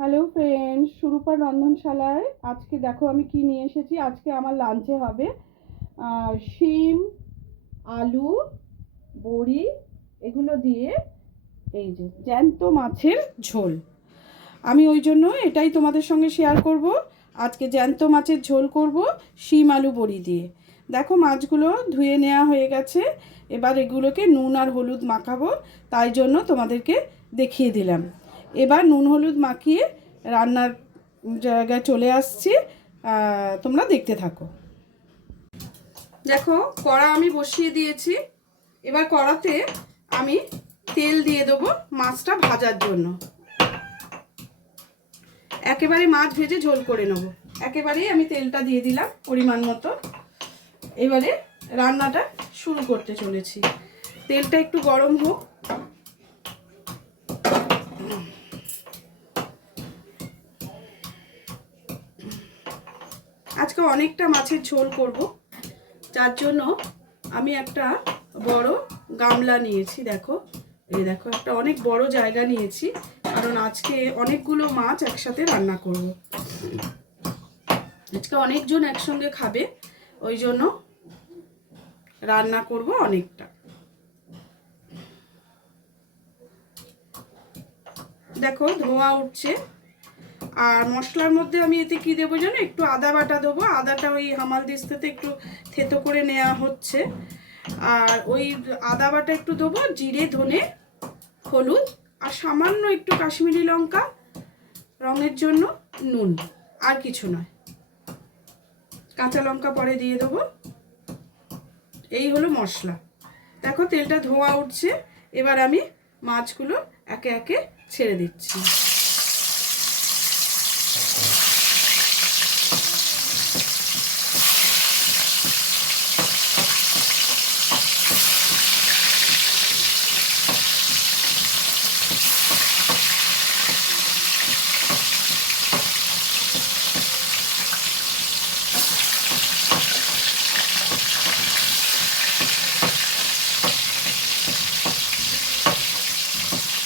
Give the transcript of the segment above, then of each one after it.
Hello friends, সুরূপার রন্ধনশালায় আজকে দেখো আমি কি নিয়ে এসেছি। আজকে আমার লাঞ্চে হবে শিম, আলু, বড়ি এগুলো দিয়ে এই যে জ্যান্ত মাছের ঝোল। আমি ওই জন্য এটাই তোমাদের সঙ্গে শেয়ার করব। আজকে জ্যান্ত মাছের ঝোল করব শিম, আলু, বড়ি দিয়ে। দেখো মাছগুলো ধুয়ে নেওয়া হয়ে গেছে। এবার এগুলোকে নুন আর হলুদ মাখাবো, তাই জন্য তোমাদেরকে দেখিয়ে দিলাম। এবার নুন হলুদ মাখিয়ে রান্নার জায়গায় চলে আসছি, তোমরা দেখতে থাকো। দেখো কড়া আমি বসিয়ে দিয়েছি। এবার কড়াতে আমি তেল দিয়ে দেবো মাছটা ভাজার জন্য। একেবারে মাছ ভেজে ঝোল করে নেব। একেবারেই আমি তেলটা দিয়ে দিলাম পরিমাণ মতো। এবারে রান্নাটা শুরু করতে চলেছি। তেলটা একটু গরম হোক। আজকে অনেকটা মাছের ঝোল করব, যার জন্য আমি একটা বড় গামলা নিয়েছি। দেখো এই দেখো একটা অনেক বড় জায়গা নিয়েছি, কারণ আজকে অনেকগুলো মাছ একসাথে রান্না করব। আজকে অনেকজন একসঙ্গে খাবে, ওই জন্য রান্না করব অনেকটা। দেখো ধোঁয়া উঠছে। আর মশলার মধ্যে আমি এতে কি দেবো জানো, একটু আদা বাটা দেবো। আদাটা ওই হামাল দিস্তাতে একটু থেতো করে নেওয়া হচ্ছে। আর ওই আদা বাটা একটু দেবো, জিরে, ধনে, হলুদ আর সামান্য একটু কাশ্মীরি লঙ্কা রঙের জন্য, নুন, আর কিছু নয়। কাঁচা লঙ্কা পরে দিয়ে দেবো। এই হলো মশলা। দেখো তেলটা ধোঁয়া উঠছে। এবার আমি মাছগুলো একে একে ছেড়ে দিচ্ছি।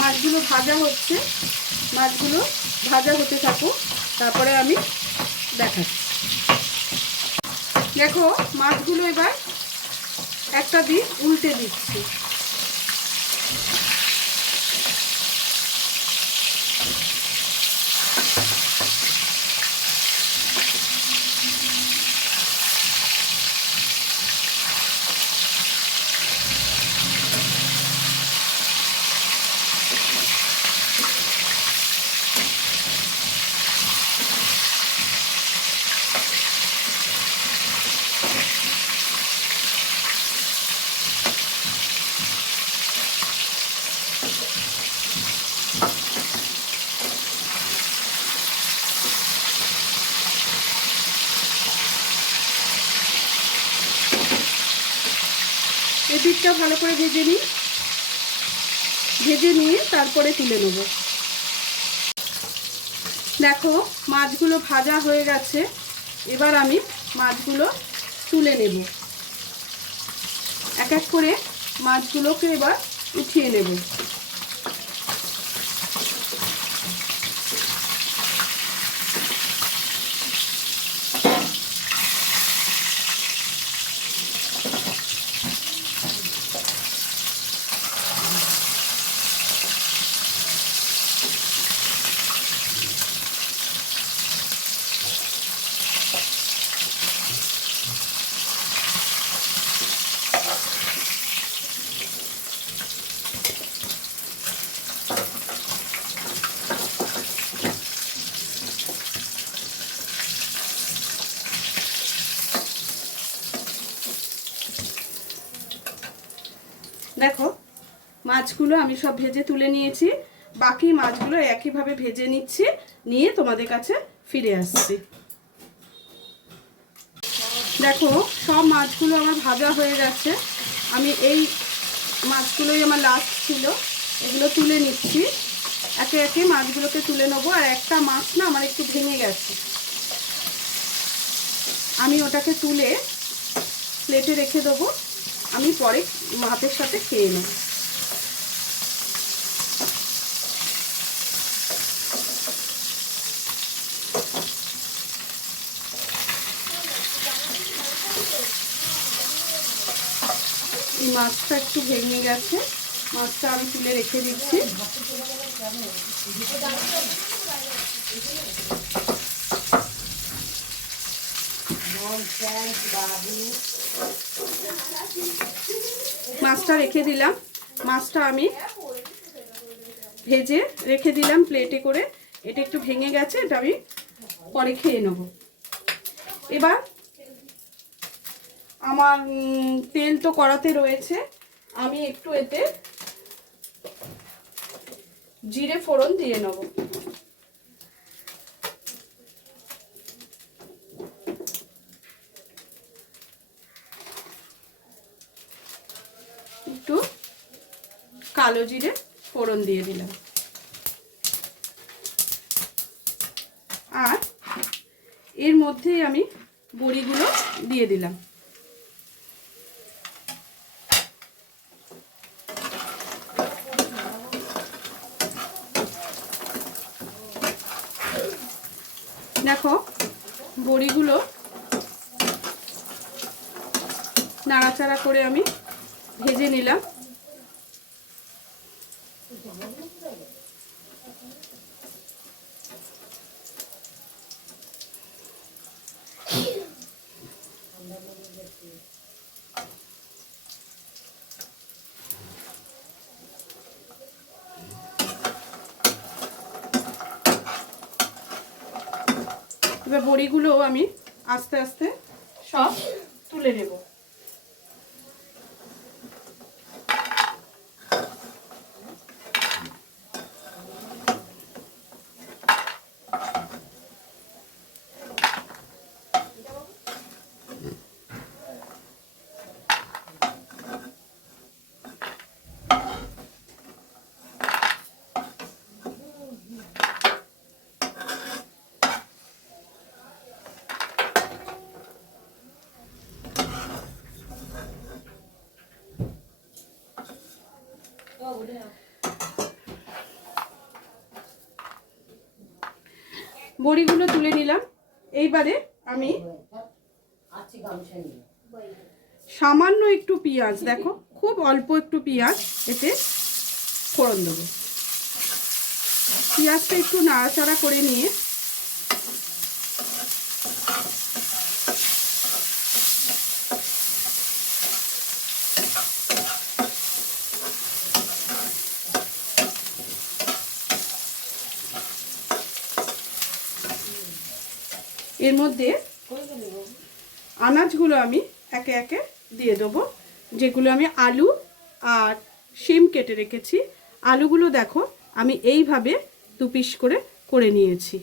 মাছগুলো ভাজা হচ্ছে, মাছগুলো ভাজা হতে থাকুক, তারপরে আমি দেখাচ্ছি। দেখো মাছগুলো এবার একটা দিক উল্টে দিচ্ছি। এই দিকটা ভালো করে ভেজে নিই, ভেজে নিয়ে তারপরে তুলে নেব। দেখো মাছগুলো ভাজা হয়ে গেছে। এবার আমি মাছগুলো তুলে নেব। এক এক করে মাছগুলোকে এবার উঠিয়ে নেব। দেখো মাছগুলো আমি সব ভেজে তুলে নিয়েছি। বাকি মাছগুলো একইভাবে ভেজে নিচ্ছি, নিয়ে তোমাদের কাছে ফিরে আসছি। দেখো সব মাছগুলো আমার ভাজা হয়ে গেছে। আমি এই মাছগুলোই আমার লাস্ট ছিল, এগুলো তুলে নিচ্ছি। একে একে মাছগুলোকে তুলে নেবো। আর একটা মাছ না আমার একটু ভেঙে গেছে, আমি ওটাকে তুলে প্লেটে রেখে দেবো। আমি পরে ভাতের সাথে খেয়ে নেব। মাছটা একটু ভেঙে গেছে, মাছটা আমি তুলে রেখে দিচ্ছি। মাছটা রেখে দিলাম, মাছটা আমি ভেজে রেখে দিলাম প্লেটে করে। এটা একটু ভেঙে গেছে, এটা আমি পরে খেয়ে নেব। এবার আমার তেল তো কড়াতে রয়েছে, আমি একটু এতে জিরে ফোড়ন দিয়ে নেব। একটু কালো জিরে ফোড়ন দিয়ে দিলাম, আর এর মধ্যেই আমি বড়িগুলো দিয়ে দিলাম। দেখো বড়িগুলো নাড়াচাড়া করে আমি ভেজে নিলাম। এবার বড়িগুলো আমি আস্তে আস্তে সব তুলে নেব। বড়িগুলো তুলে নিলাম। এইবারে আমি সামান্য একটু পেঁয়াজ, দেখো খুব অল্প একটু পেঁয়াজ এতে ফোড়ন দেবো। পেঁয়াজটা একটু নাড়াচাড়া করে নিয়ে এর মধ্যে আনাজগুলো আমি একে একে দিয়ে দেবো, যেগুলো আমি আলু আর শিম কেটে রেখেছি। আলুগুলো দেখো আমি এইভাবে দু পিস করে করে নিয়েছি।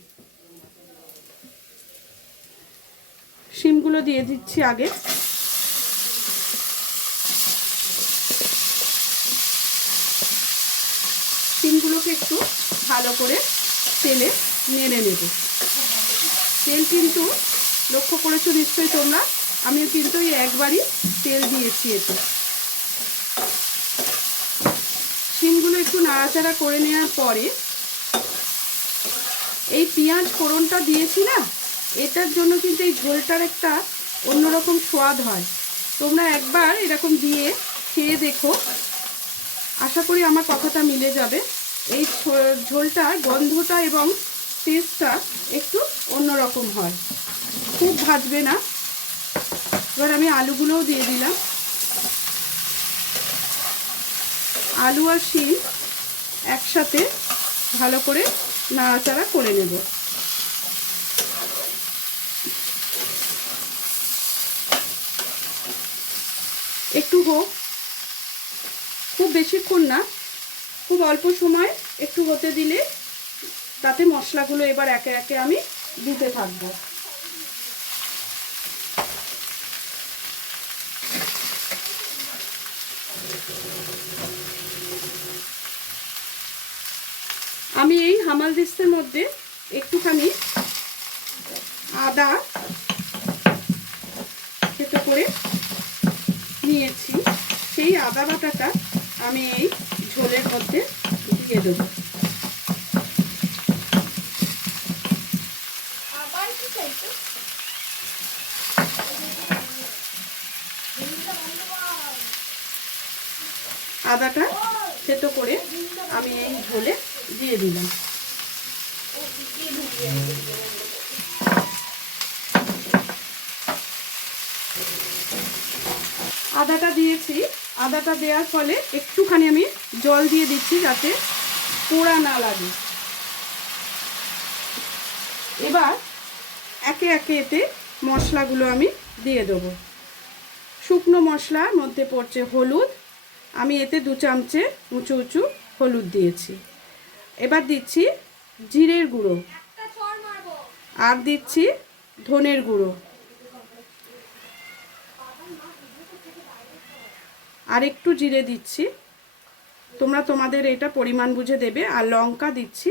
শিমগুলো দিয়ে দিচ্ছি আগে। শিমগুলোকে একটু ভালো করে তেলে নেড়ে নেব। তেল কিন্তু লক্ষ্য করেছো নিশ্চয়ই তোমরা, আমিও কিন্তু এই একবারই তেল দিয়েছি এতে। শিমগুলো একটু নাড়াচাড়া করে নেওয়ার পরে এই পেঁয়াজ ফোড়নটা দিয়েছি না, এটার জন্য কিন্তু এই ঝোলটার একটা অন্যরকম স্বাদ হয়। তোমরা একবার এরকম দিয়ে খেয়ে দেখো, আশা করি আমার কথাটা মিলে যাবে। এই ঝোলটার গন্ধটা এবং টেস্টটা একটু অন্যরকম হয়, খুব ভাজবে না। এবার আমি আলুগুলোও দিয়ে দিলাম। আলু আর শিম একসাথে ভালো করে নাড়াচাড়া করে নেব। একটু হোক, খুব বেশিক্ষণ না, খুব অল্প সময় একটু হতে দিলে তাতে মশলাগুলো এবার একে একে আমি দিতে থাকবো। আমি এই হামালদিস্তের মধ্যে একটুখানি আদা থেতো করে নিয়েছি, সেই আদা বাটাটা আমি এই ঝোলের মধ্যে দিয়ে দেবো। আদাটা থেতো করে আমি এই ঝোলে দিয়ে দিলাম। আদাটা দিয়েছি, আদাটা দেওয়ার ফলে একটুখানি আমি জল দিয়ে দিচ্ছি যাতে পোড়া না লাগে। এবার একে একে এতে মশলাগুলো আমি দিয়ে দেবো। শুকনো মশলার মধ্যে পড়ছে হলুদ, আমি এতে 2 চামচে উঁচু উঁচু হলুদ দিয়েছি। এবার দিচ্ছি জিরের গুঁড়ো, আর দিচ্ছি ধনের গুঁড়ো, আর একটু জিরে দিচ্ছি, তোমরা তোমাদের এটা পরিমাণ বুঝে দেবে। আর লঙ্কা দিচ্ছি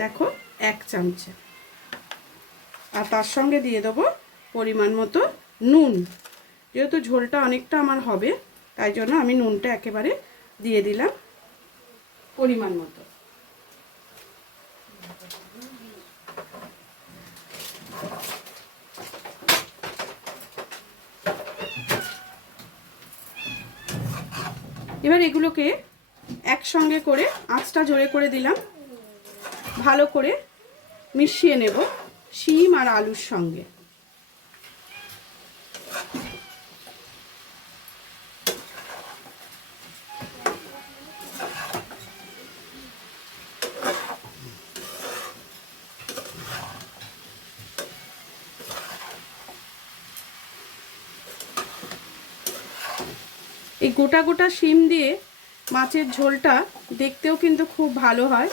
দেখো 1 চামচে, আর তার সঙ্গে দিয়ে দেবো পরিমাণ মতো নুন। যেহেতু ঝোলটা অনেকটা আমার হবে তাই জন্য আমি নুনটা একেবারে দিয়ে দিলাম পরিমাণ মতো। এবার এগুলোকে একসঙ্গে করে আঁচটা জোরে করে দিলাম, ভালো করে মিশিয়ে নেব শিম আর আলুর সঙ্গে। এই গোটা গোটা শিম দিয়ে মাছের ঝোলটা দেখতেও কিন্তু খুব ভালো হয়।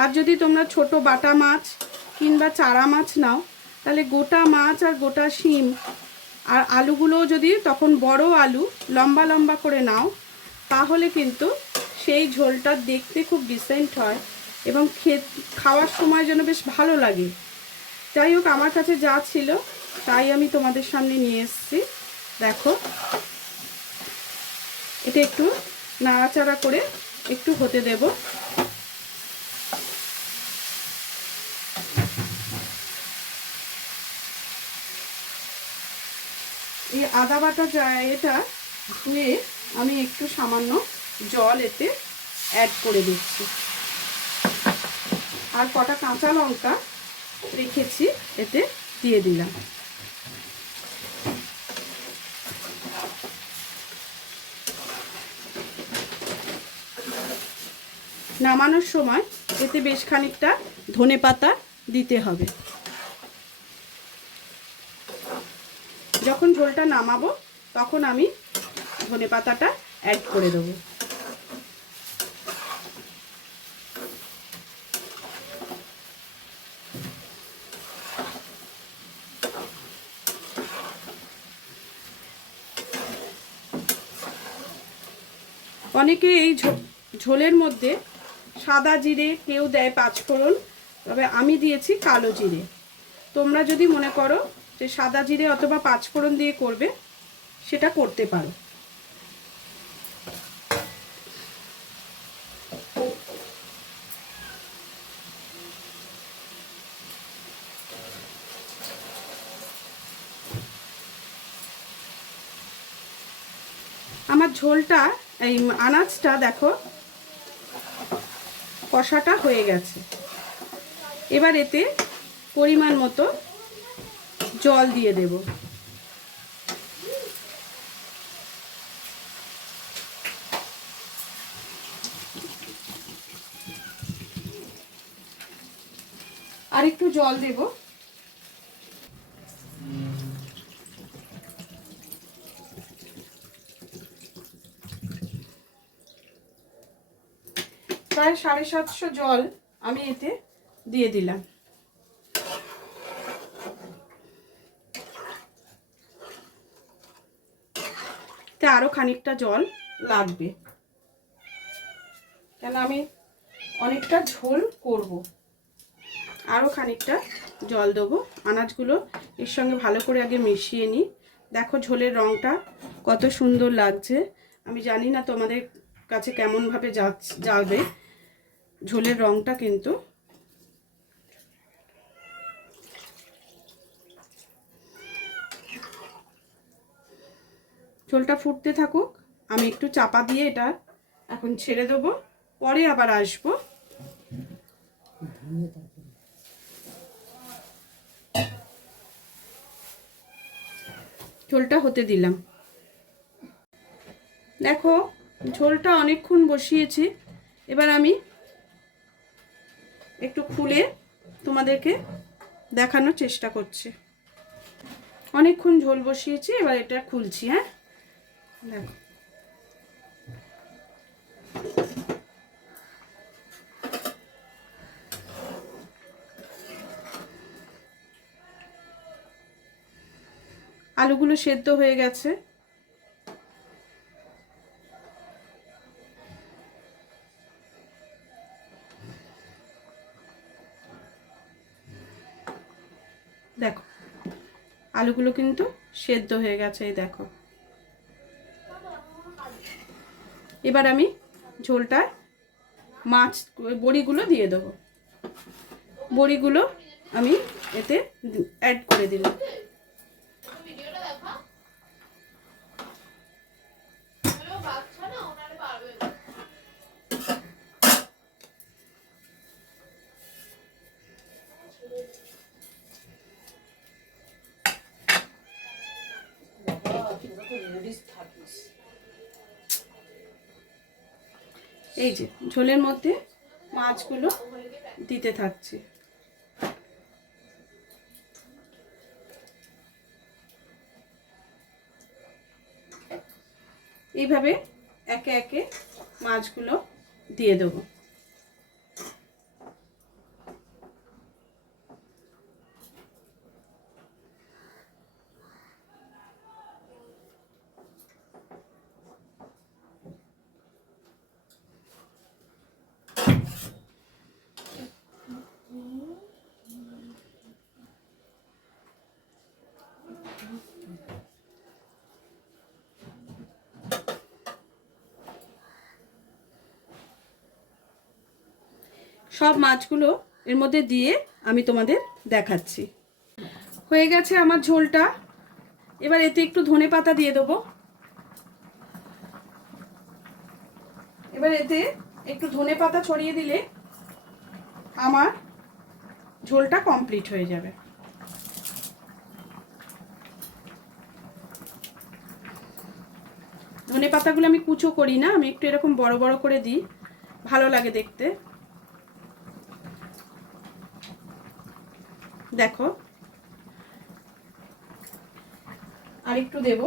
আর যদি তোমরা ছোট বাটা মাছ কিংবা চারা মাছ নাও তাহলে গোটা মাছ আর গোটা শিম আর আলুগুলোও যদি তখন বড় আলু লম্বা লম্বা করে নাও তাহলে কিন্তু সেই ঝোলটা দেখতে খুব ডিসেন্ট হয় এবং খাওয়ার সময় যেন বেশ ভালো লাগে। যাই হোক, আমার কাছে যা ছিল তাই আমি তোমাদের সামনে নিয়ে এসেছি। দেখো, এটা একটু নাড়াচাড়া করে একটু হতে দেব। এই আদা বাটা এটা ধুয়ে আমি একটু সামান্য জল এতে অ্যাড করে দিচ্ছি, আর কটা কাঁচা লঙ্কা রেখেছি এতে দিয়ে দিলাম। নামানোর সময় এতে বেশ খানিকটা ধনেপাতা দিতে হবে। যখন ঝোলটা নামাবো তখন আমি ধনেপাতাটা অ্যাড করে দেবো। অনেকে এই ঝোলের মধ্যে সাদা জিরে, কেউ দেয় 5 ফোড়ন, তবে আমি দিয়েছি কালো জিরে। তোমরা যদি মনে করো যে সাদা জিরে অথবা 5 ফোড়ন দিয়ে করবে সেটা করতে পারো। আমার ঝোলটা এই আনাজটা দেখো কষাটা হয়ে গেছে। এবার এতে পরিমাণ মতো জল দিয়ে দেব। আর একটু জল দেব। প্রায় 750 জল আমি এতে দিয়ে দিলাম। আরো খানিকটা জল লাগবে, কেন আমি অনেকটা ঝোল করব। আরো খানিকটা জল দেবো। আনাজগুলো এর সঙ্গে ভালো করে আগে মিশিয়ে নিই। দেখো ঝোলের রংটা কত সুন্দর লাগছে। আমি জানি না তোমাদের কাছে কেমনভাবে যাবে ঝোলের রংটা, কিন্তু ঝোলটা ফুটতে থাকুক, আমি একটু চাপা দিয়ে এটা এখন ছেড়ে দেবো, পরে আবার আসবো। ঝোলটা হতে দিলাম। দেখো ঝোলটা অনেকক্ষণ বসিয়েছি, এবার আমি একটু খুলে তোমাদেরকে দেখানোর চেষ্টা করছি। অনেকক্ষণ ঝোল বসিয়েছি, এবার এটা খুলছি। হ্যাঁ দেখো, আলুগুলো সেদ্ধ হয়ে গেছে। দেখো আলুগুলো কিন্তু সেদ্ধ হয়ে গেছে, এই দেখো। এবার আমি ঝোলটায় মাছ বড়িগুলো দিয়ে দেবো। বড়িগুলো আমি এতে অ্যাড করে দিলাম। এই যে ঝোলের মধ্যে মাছগুলো দিতে থাকছি। এইভাবে একে একে মাছগুলো দিয়ে দেবো। সব মাছগুলো এর মধ্যে দিয়ে আমি তোমাদের দেখাচ্ছি। হয়ে গেছে আমার ঝোলটা। এবার এতে একটু ধনেপাতা দিয়ে দেবো। এবার এতে একটু ধনেপাতা ছড়িয়ে দিলে আমার ঝোলটা কমপ্লিট হয়ে যাবে। ধনেপাতাগুলো আমি কুচো করি না, আমি একটু এরকম বড় বড় করে দিই, ভালো লাগে দেখতে। দেখো আর একটু দেব।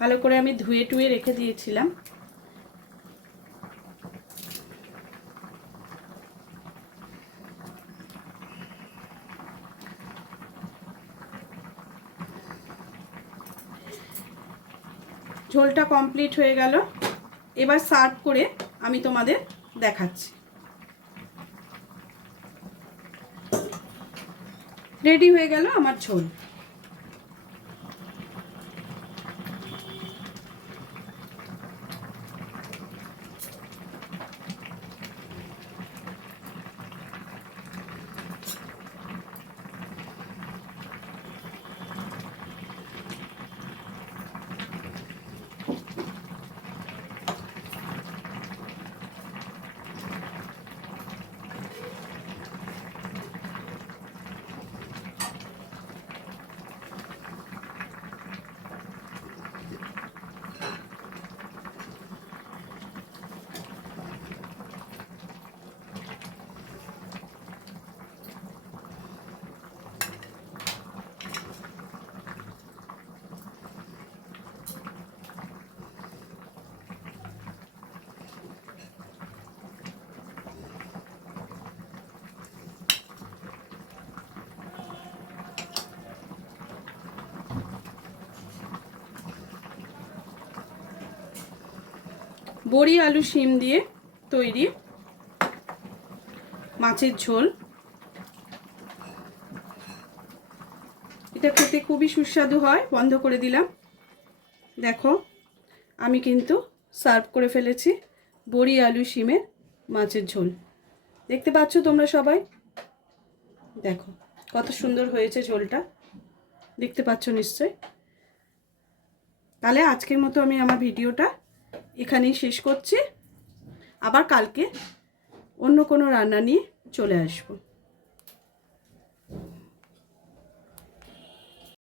ভালো করে আমি ধুয়ে টুয়ে রেখে দিয়েছিলাম। ঝোলটা কমপ্লিট হয়ে গেল। এবার সার্ভ করে আমি তোমাদের দেখাচ্ছি। রেডি হয়ে গেল আমার ঝোল। বড়ি আলু শিম দিয়ে তৈরি মাছের ঝোল। এটা খেতে খুবই সুস্বাদু হয়। বন্ধ করে দিলাম। দেখো আমি কিন্তু সার্ভ করে ফেলেছি বড়ি আলু শিমের মাছের ঝোল। দেখতে পাচ্ছ তোমরা সবাই? দেখো কত সুন্দর হয়েছে ঝোলটা, দেখতে পাচ্ছ নিশ্চয়। তাহলে আজকের মতো আমি আমার ভিডিওটা এখানেই শেষ করছি। আবার কালকে অন্য কোনো রান্না নিয়ে চলে আসবো।